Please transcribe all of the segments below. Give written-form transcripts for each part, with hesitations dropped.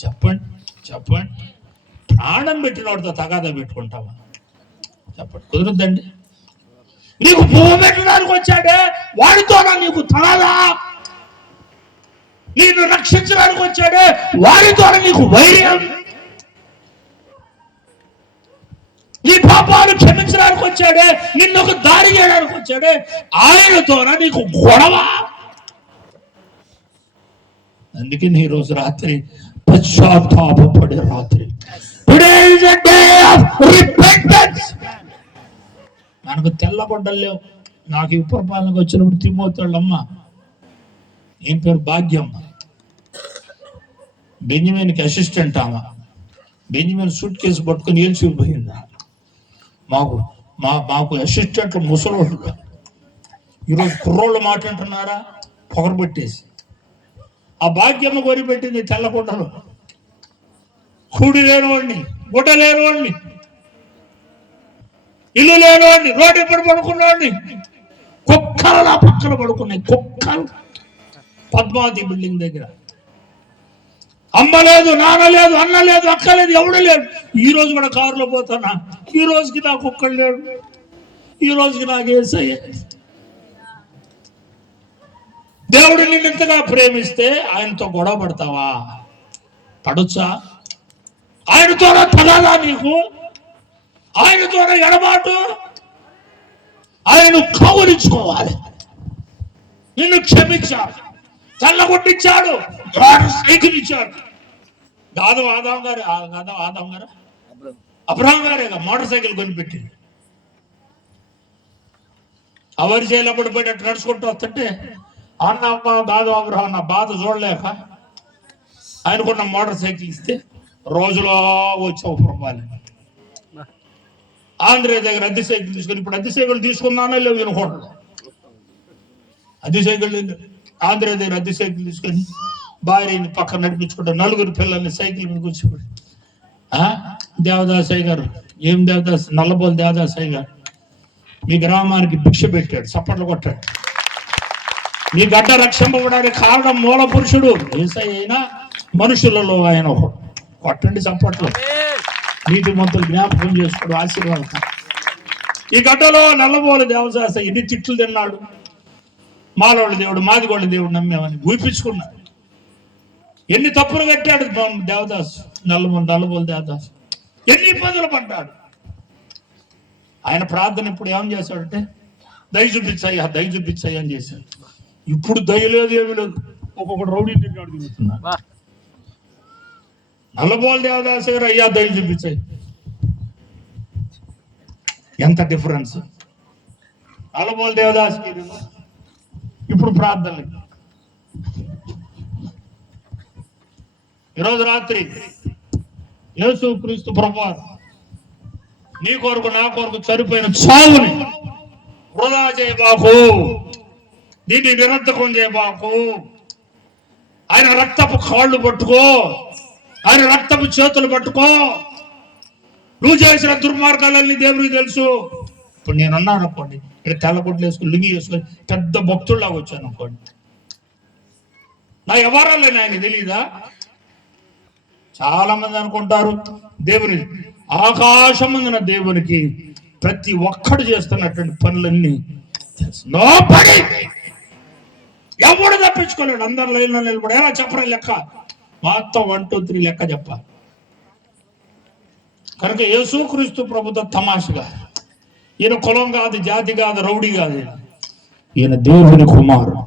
చెప్పండి చెప్పండి. ప్రాణం పెట్టిన వాడితో తగాదా పెట్టుకుంటావా? చెప్పండి, కుదురుద్దండి. నీకు పువ్వు పెట్టడానికి వచ్చాడే వాడితోనా నీకు తగాదా? నేను రక్షించడానికి వచ్చాడే వాడితోనే నీకు వైర్యం? నీ పాపాలు క్షమించడానికి వచ్చాడే, నిన్ను ఒక దారి చేయడానికి వచ్చాడే, ఆయనతోన నీకు గొడవ? అందుకే నీ రోజు రాత్రి పశ్చాత్తాపపడే రాత్రి. Today is a day of repentance. మనకు తెల్లబొడ్డలు లేవు. నాకు ఈ పురపాలనకు వచ్చినప్పుడు తిమ్మోతాళ్ళమ్మ, ఏం పేరు, భాగ్యమ్మ, బెంజమిన్కి అసిస్టెంట్. ఆమె బెంజమిన్ సూట్ కేసు పట్టుకుని ఏం చూపిపోయిందా? మాకు అసిస్టెంట్లు ముసలోళ్ళు. ఈరోజు కుర్రోళ్ళు మాట అంటున్నారా? పొగరబెట్టేసి ఆ భాగ్యమ్మ కోరి పెట్టింది తెల్లకుండలు. కూడి లేనివాడిని, గుడ్డ లేనివాడిని, ఇల్లు లేనివాడిని, రోడ్డు ఎప్పుడు పడుకున్నవాడిని, కుక్కలు నా పక్కన పడుకున్నాయి. కుక్కలు పద్మావతి బిల్డింగ్ దగ్గర. అమ్మ లేదు, నాన్న లేదు, అన్న లేదు, అక్క లేదు, ఎవడు లేడు. ఈ రోజు కూడా కారులో పోతానా, ఈ రోజుకి నాకు ఒక్కడు లేడు, ఈ రోజుకి నాకు యేసయ్య. దేవుడు నిన్ను ఇంతగా ప్రేమిస్తే ఆయనతో గొడవ పడతావా? పడొచ్చా? ఆయనతోనే తగాదా నీకు? ఆయనతోనే ఎడబాటు? ఆయన కౌరించుకోవాలి. నిన్ను క్షమించాడు, చల్లగొట్టించాడు, సైకిల్ ఇచ్చాడు. ఆదాం గారు అబ్రహాం గారే మోటార్ సైకిల్ కొనిపెట్టింది. అవరి చేయలేప్పుడు పోయినట్టు నడుచుకుంటూ వస్తుంటే అమ్మ అబ్రహాం నా బాధ చూడలేక ఆయనకున్న మోటార్ సైకిల్ ఇస్తే రోజులో వచ్చావు పురపాలి. ఆంధ్రే దగ్గర అద్దె సైకిల్ తీసుకొని, ఇప్పుడు అద్దె సైకిల్ తీసుకున్నానో లేవు వినకూడదు. అద్దె సైకిల్ ఆంధ్రే దగ్గర అద్దె సైకిల్ తీసుకొని భార్యని పక్కన నడిపించుకుంటా, నలుగురు పిల్లల్ని సైకిల్ మీద కూర్చోబెట్టి, దేవదాసయ్య గారు, ఏం దేవదాస్, నల్లబోలు దేవదాసయ్య గారు మీ గ్రామానికి భిక్ష పెట్టాడు, చప్పట్లు కొట్టాడు. మీ గడ్డ రక్షింపబడడానికి కారణం మూల పురుషుడు యేసయ్య అయినా మనుషులలో ఆయన ఒకడు. కొట్టండి చప్పట్లు. నీతి మంతులు జ్ఞాపకం చేసుకోడు, ఆశీర్వాదం. ఈ గడ్డలో నల్లబోలు దేవదాస ఎన్ని తిట్లు తిన్నాడు. మాలోళ్ళ దేవుడు, మాదిగోళ్ళ దేవుడు నమ్మేమని ఊపించుకున్నాడు. ఎన్ని తప్పులు కట్టాడు దేవదాస్, నల్లబోలు దేవదాస్, ఎన్ని ఇబ్బందులు పడ్డాడు. ఆయన ప్రార్థన ఇప్పుడు ఏం చేశాడంటే దయ చూపించాయి అని చేశాడు. ఇప్పుడు దయ లేదు, ఏమి లేదు. ఒక్కొక్కటి రౌడీ తిరిగాడు తిరుగుతున్నాడు. నల్లబోలు దేవదాస్ గారు అయ్యా దయ చూపించాయి. ఎంత డిఫరెన్స్. నల్లబోలు దేవదాస్ ఇప్పుడు ప్రార్థనలు. ఈరోజు రాత్రి యేసు క్రీస్తు ప్రభువారు నీ కొరకు నా కొరకు చనిపోయిన చావుని వృధా చేయబాకు, దీన్ని నిరర్థకం చేయబాకు. ఆయన రక్తపు కాళ్ళు పట్టుకో, ఆయన రక్తపు చేతులు పట్టుకో. నువ్వు చేసిన దుర్మార్గాలన్నీ దేవుడికి తెలుసు. ఇప్పుడు నేను అన్నాను అనుకోండి, ఇక్కడ తెల్లగుడ్లు వేసుకుని లింగి వేసుకొని పెద్ద భక్తుల్లాగా వచ్చాను అనుకోండి, నా ఎవరాలేని ఆయన తెలీదా? చాలా మంది అనుకుంటారు దేవుని ఆకాశం ముందున దేవునికి ప్రతి ఒక్కడు చేస్తున్నటువంటి పనులన్నీ నోబడి, ఎవడు తప్పించుకోలేడు. అందరు లైన్లో నిలబడి ఎలా చెప్పరా లెక్క, మొత్తం 1 2 3 లెక్క చెప్పాలి. కనుక యేసుక్రీస్తు ప్రభుతో తమాషగా, ఈయన కులం కాదు, జాతి కాదు, రౌడీ కాదు, ఈయన దేవుని కుమారుడు.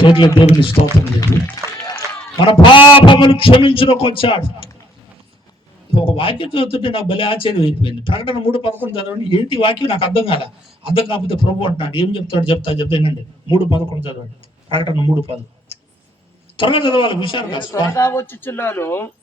చేతుల దేవుని స్తోత్రం చేసి మన పాపములు క్షమించుటకు వచ్చాడు. ఒక వాక్యం చదువుతుంటే నాకు భలే ఆశ్చర్యం అయిపోయింది. ప్రకటన 3:11 చదవండి. ఏంటి వాక్యం నాకు అర్థం కాదా? అర్థం కాకపోతే ప్రభు అంటున్నాడు, ఏం చెప్తాడు చెప్తానండి. 3:11 చదవండి. ప్రకటన 3:10. త్వరగా చదవాలి, హుషారు.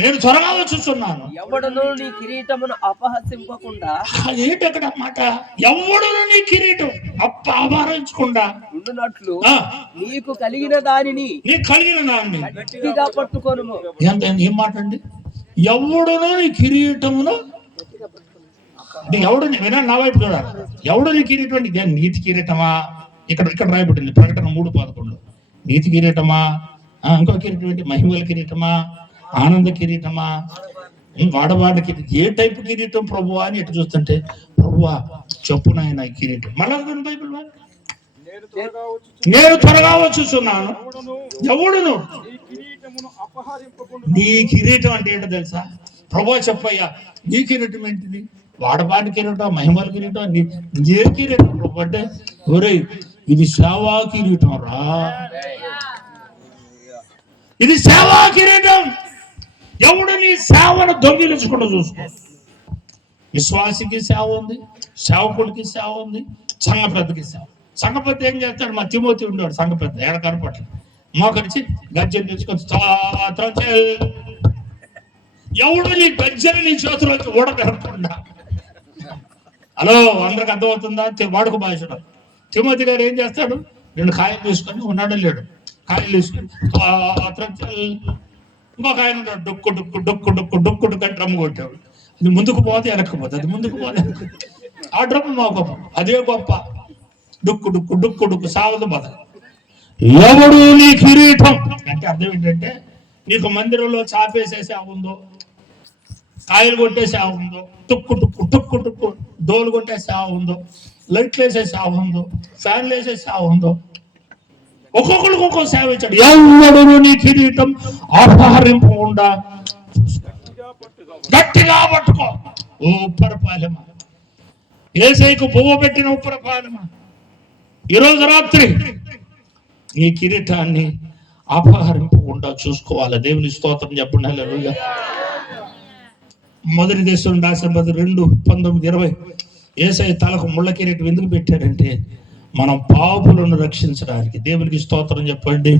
నేను త్వరగా వచ్చుచున్నాను. ఎవడును నీ కిరీటమును అపహసింపకుండా. ఏంటి అక్కడ మాట? ఎవడును నీ కిరీటం అపహరించకుండా ఉండునట్లు నీకు కలిగిన దానిని గట్టిగా పట్టుకొనుము. ఏం మాట అండి? ఎవడును నీ కిరీటమును, ఎవడు వినా నా వైపు చూడాలి. ఎవడు నీ కిరీటం? నీతి కిరీటమా? ఇక్కడ రాయబడింది ప్రకటన 3:11. నీతి కిరీటమా? ఇంకో కిరీటం ఏంటి? మహిమల కిరీటమా? ఆనంద కిరీటమా, వాడవాడి కిరీటం, ఏ టైపు కిరీటం ప్రభువా అని ఎటు చూస్తుంటే, ప్రభువా చెప్పు నాయన ఈ కిరీటం. మళ్ళా బైబిల్ నేను త్వరగా వచ్చుచున్నాను, ఎవడును నీ కిరీటం అంటే ఏంటో తెలుసా? ప్రభువా చెప్పయ్యా, నీ కిరీటం ఏంటిది? వాడబాటి కిరీటం, మహిమల కిరీటం, ఏ కిరీటం ప్రభు అంటే, ఒరే ఇది సేవా కిరీటం రా, ఇది సేవా కిరీటం. ఎవడు నీ సేవను దొంగిలించకుండా చూసుకో. విశ్వాసికి సేవ ఉంది, సేవకుడికి సేవ ఉంది, సంఘ పెద్దకి సేవ. సంఘ పెద్ద ఏం చేస్తాడు? మా తిమోతి ఉండేవాడు సంఘ పెద్ద, ఏడ కనపట్ల మోకరించి గజ్జలు తెచ్చుకొని ఎవడు నీ గజ్జలు నీ చేతిలో ఊడబెట్టకుండా. హలో, అందరికి అర్థమవుతుందా? వాడుక భాషలో తిమోతి గారు ఏం చేస్తాడు? 2 కాయలు తీసుకొని, ఉన్నాడు లేడు, కాయలు తీసుకొని ఇంకొక ఆయన ఉంటాడు, డొక్కు డొక్కు డొక్కు డొక్కు డొక్కు డొక్కు అని డ్రమ్ కొట్టాడు. అది ముందుకు పోతే వెనక్కిపోతుంది, అది ముందుకు పోతే ఆ డ్రమ్ మా గొప్ప, అదే గొప్ప. డుక్కు డుక్కు డుక్కు డుక్కు సావదు బాధ. ఎవడు నీ కిరీటం అంటే అర్థం ఏంటంటే, నీకు మందిరంలో చాపేసే సేవ ఉందో, కాయలు కొట్టే సేవ ఉందో, టుక్కు టుక్కు టుక్కు టుక్కు డోలు కొట్టే సేవ ఉందో, లైట్లు వేసే సేవ ఉందో, ఫ్యాన్లు వేసే సేవ ఉందో, ఒక్కొక్కరికి ఒక్కొక్క సేవ ఇచ్చాడు. ఎవడు నీ కిరీటం అపహరింపకుండా గట్టిగా పట్టుకో. ఓ ఉప్పరపాలెమా, ఏసైకు పువ్వు పెట్టిన ఉప్పరపాలెమా, ఈరోజు రాత్రి నీ కిరీటాన్ని అపహరింపకుండా చూసుకోవాలి. దేవుని స్తోత్రం చెప్పండి. హల్లెలూయా. మొదటి దేశం రాసిన 2:19-20 ఏసై తలకు ముళ్ళ కిరీటం ఎందుకు పెట్టాడంటే, మనం పాపులను రక్షించడానికి. దేవునికి స్తోత్రం చెప్పండి,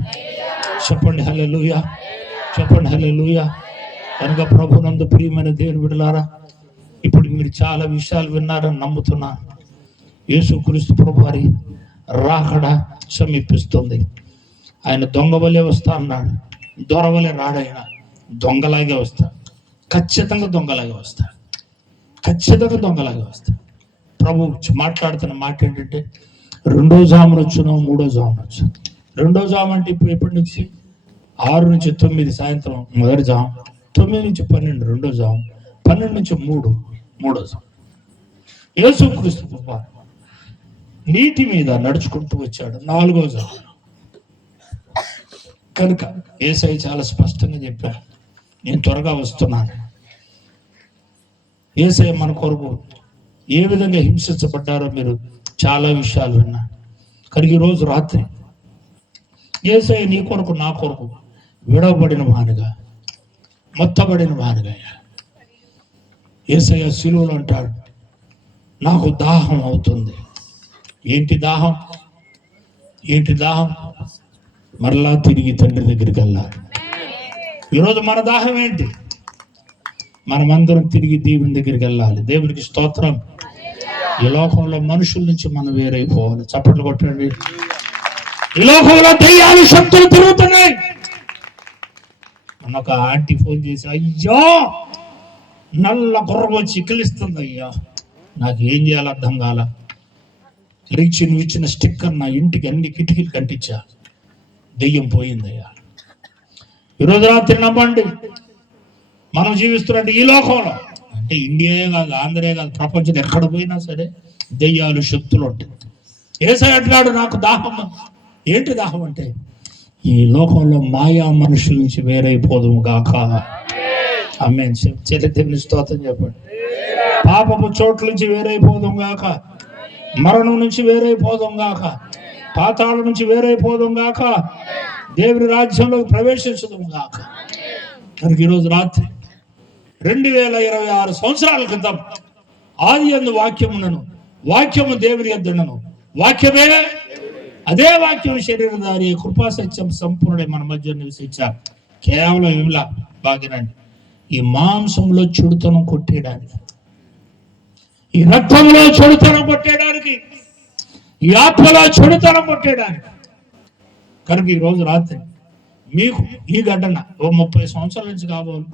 చెప్పండి హల్లెలూయా, చెప్పండి హల్లెలూయా. కనుక ప్రభునందు ప్రియమైన దేవుని బిడ్డలారా, ఇప్పుడు మీరు చాలా విషయాలు విన్నారని నమ్ముతున్నాను. యేసుక్రీస్తు ప్రభు వారి రాకడ సమీపిస్తుంది. ఆయన దొంగ వలె వస్తా అన్నాడు. దొరవలే రాడైన, దొంగలాగే వస్తాడు. ఖచ్చితంగా దొంగలాగే వస్తాడు, ఖచ్చితంగా దొంగలాగే వస్తాడు. ప్రభు మాట్లాడుతున్న మాట ఏంటంటే, 2వ జామున వచ్చును, 3వ జామున వచ్చు. 2వ జాము అంటే ఇప్పుడు ఎప్పటి నుంచి? 6 నుంచి 9 సాయంత్రం మొదటి జాము, 9 నుంచి 12 రెండో జాము, 12 నుంచి 3 మూడో జాము. యేసుక్రీస్తు ప్రభు నీటి మీద నడుచుకుంటూ వచ్చాడు 4వ జాము. కనుక యేసయ్య చాలా స్పష్టంగా చెప్పాడు, నేను త్వరగా వస్తున్నాను. యేసయ్య మన కొరకు ఏ విధంగా హింసించబడ్డారో మీరు చాలా విషయాలు విన్నారు. కనుక ఈరోజు రాత్రి యేసయ్య నీ కొరకు నా కొరకు విడవబడిన వానిగా, మొత్తబడిన వానిగా. యేసయ్య శిలువలో అంటాడు, నాకు దాహం అవుతుంది. ఏంటి దాహం? ఏంటి దాహం? మరలా తిరిగి తండ్రి దగ్గరికి వెళ్ళాలి. ఈరోజు మన దాహం ఏంటి? మనమందరం తిరిగి దేవుని దగ్గరికి వెళ్ళాలి. దేవునికి స్తోత్రం. ఈ లోకంలో మనుషుల నుంచి మనం వేరైపోవాలి. చప్పట్లు కొట్టండి. ఈ లోకంలో దెయ్యాలు, శక్తులు తిరుగుతున్నాయి. ఒక ఆంటీ ఫోన్ చేసి, అయ్యో నల్ల గుర్రం వచ్చి ఇక్కిలిస్తుంది అయ్యా, నాకు ఏం చేయాలో అర్థం కాల. రీచి నువ్వు ఇచ్చిన స్టిక్కర్ నా ఇంటికి అన్ని కిటికీలు కంటించా, దెయ్యం పోయిందయ్యా. ఈరోజు రాత్రి నమ్మండి, మనం జీవిస్తున్నట్టు ఈ లోకంలో, అంటే ఇండియాయే కాదు, ఆంధ్రే కాదు, ప్రపంచం ఎక్కడ పోయినా సరే దెయ్యాలు, శక్తులు ఉంటాయి. యేసయ్య అంటున్నాడు, నాకు దాహం. ఏంటి దాహం అంటే, ఈ లోకంలో మాయా మనుషుల నుంచి వేరైపోదుము గాక. ఆమేన్. దేవుని స్తోత్రం చెప్పండి. పాపపు చోట్ల నుంచి వేరైపోదాం గాక, మరణం నుంచి వేరైపోదాం గాక, పాతాళం నుంచి వేరైపోదాం గాక, దేవుని రాజ్యంలోకి ప్రవేశించదాం గాక. కనుక ఈరోజు రాత్రి 2026 సంవత్సరాల క్రితం ఆది యందు వాక్యమునను, వాక్యము దేవుని యొద్దను, వాక్యమే అదే వాక్యం శరీరధారి కృపా సత్యం సంపూర్ణ మన మధ్య నివసించారు. కేవలం ఇలా బాగినండి, ఈ మాంసంలో చెడుతనం కొట్టేయడానికి, ఈ రక్తంలో చెడుతనం కొట్టేయడానికి, ఈ ఆత్మలో చెడుతనం కొట్టేయడానికి. కనుక ఈరోజు రాత్రి మీకు ఈ ఘటన 30 సంవత్సరాల నుంచి కాబోలు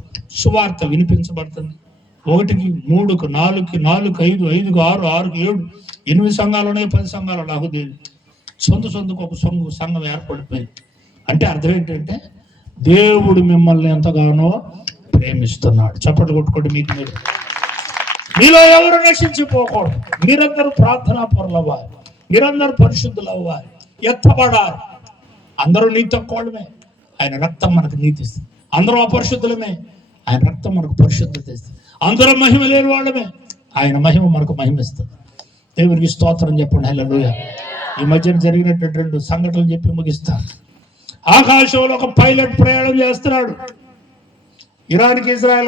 సువార్త వినిపించబడుతుంది. 1కి 3కి 4కి 4కి 5 5కి 6 6కి 7 8 సంఘాలు ఉన్నాయి, 10 సంఘాలు నాకు తెలియదు. సొంతకు ఒక సంఘం ఏర్పడిపోయింది. అంటే అర్థం ఏంటంటే, దేవుడు మిమ్మల్ని ఎంతగానో ప్రేమిస్తున్నాడు. చప్పట్లు కొట్టుకోండి. మీకు మీరు, మీలో ఎవరు నశించిపోకూడదు. మీరందరూ ప్రార్థనా పరులు అవ్వాలి, మీరందరూ పరిశుద్ధులు అవ్వాలి, ఎత్తబడాలి. అందరూ నీతి తక్కువడమే, ఆయన రక్తం మనకు నీతి ఇస్తుంది. అందరూ అపరిశుద్ధులమే, ఆయన రక్తం మనకు పరిశుద్ధత ఇస్తుంది. అందరూ మహిమ లేని వాళ్ళమే, ఆయన మహిమ మనకు మహిమ ఇస్తుంది. దేవునికి స్తోత్రం చెప్పండి. హల్లెలూయా. ఈ మధ్యన జరిగినటువంటి 2 సంఘటనలు చెప్పి ముగిస్తాను. ఆకాశంలో ఒక పైలట్ ప్రయాణం చేస్తున్నాడు. ఇరాన్కి ఇజ్రాయెల్